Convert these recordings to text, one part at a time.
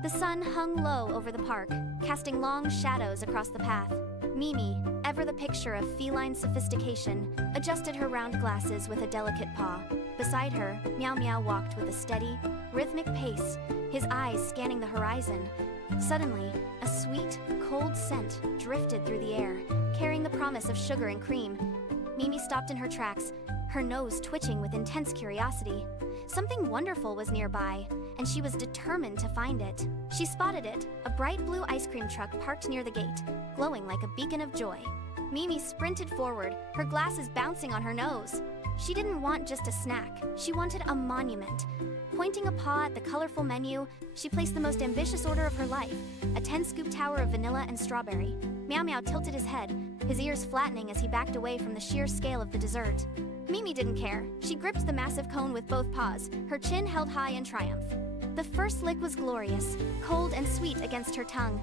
The sun hung low over the park, casting long shadows across the path. Mimi, ever the picture of feline sophistication, adjusted her round glasses with a delicate paw. Beside her, Meow Meow walked with a steady, rhythmic pace, his eyes scanning the horizon. Suddenly, a sweet, cold scent drifted through the air, carrying the promise of sugar and cream. Mimi stopped in her tracks, her nose twitching with intense curiosity. Something wonderful was nearby, and she was determined to find it. She spotted it, a bright blue ice cream truck parked near the gate, glowing like a beacon of joy. Mimi sprinted forward, her glasses bouncing on her nose. She didn't want just a snack, she wanted a monument. Pointing a paw at the colorful menu, she placed the most ambitious order of her life, a 10-scoop tower of vanilla and strawberry. Meow Meow tilted his head, his ears flattening as he backed away from the sheer scale of the dessert. Mimi didn't care. She gripped the massive cone with both paws, her chin held high in triumph. The first lick was glorious, cold and sweet against her tongue.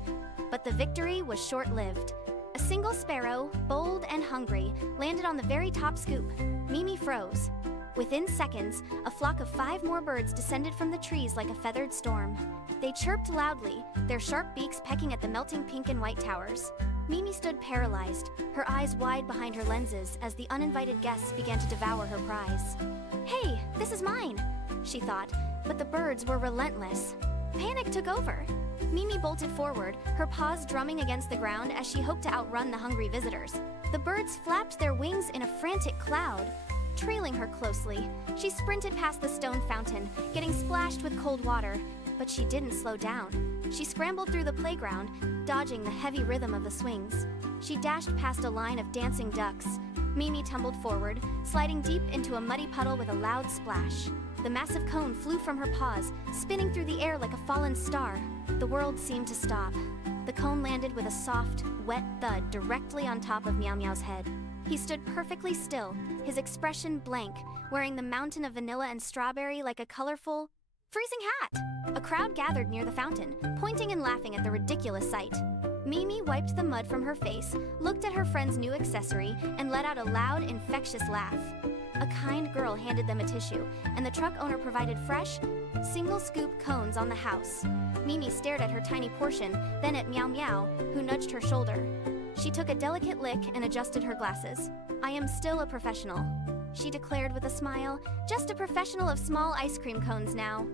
But the victory was short-lived. A single sparrow, bold and hungry, landed on the very top scoop. Mimi froze. Within seconds, a flock of 5 more birds descended from the trees like a feathered storm. They chirped loudly, their sharp beaks pecking at the melting pink and white towers. Mimi stood paralyzed, her eyes wide behind her lenses as the uninvited guests began to devour her prize. "Hey, this is mine," she thought, but the birds were relentless. Panic took over. Mimi bolted forward, her paws drumming against the ground as she hoped to outrun the hungry visitors. The birds flapped their wings in a frantic cloud. Trailing her closely, she sprinted past the stone fountain, getting splashed with cold water. But she didn't slow down. She scrambled through the playground, dodging the heavy rhythm of the swings. She dashed past a line of dancing ducks. Mimi tumbled forward, sliding deep into a muddy puddle with a loud splash. The massive cone flew from her paws, spinning through the air like a fallen star. The world seemed to stop. The cone landed with a soft, wet thud directly on top of Meow Meow's head. He stood perfectly still, his expression blank, wearing the mountain of vanilla and strawberry like a colorful, freezing hat! A crowd gathered near the fountain, pointing and laughing at the ridiculous sight. Mimi wiped the mud from her face, looked at her friend's new accessory, and let out a loud, infectious laugh. A kind girl handed them a tissue, and the truck owner provided fresh, single-scoop cones on the house. Mimi stared at her tiny portion, then at Meow Meow, who nudged her shoulder. She took a delicate lick and adjusted her glasses. "I am still a professional," she declared with a smile, "just a professional of small ice cream cones now."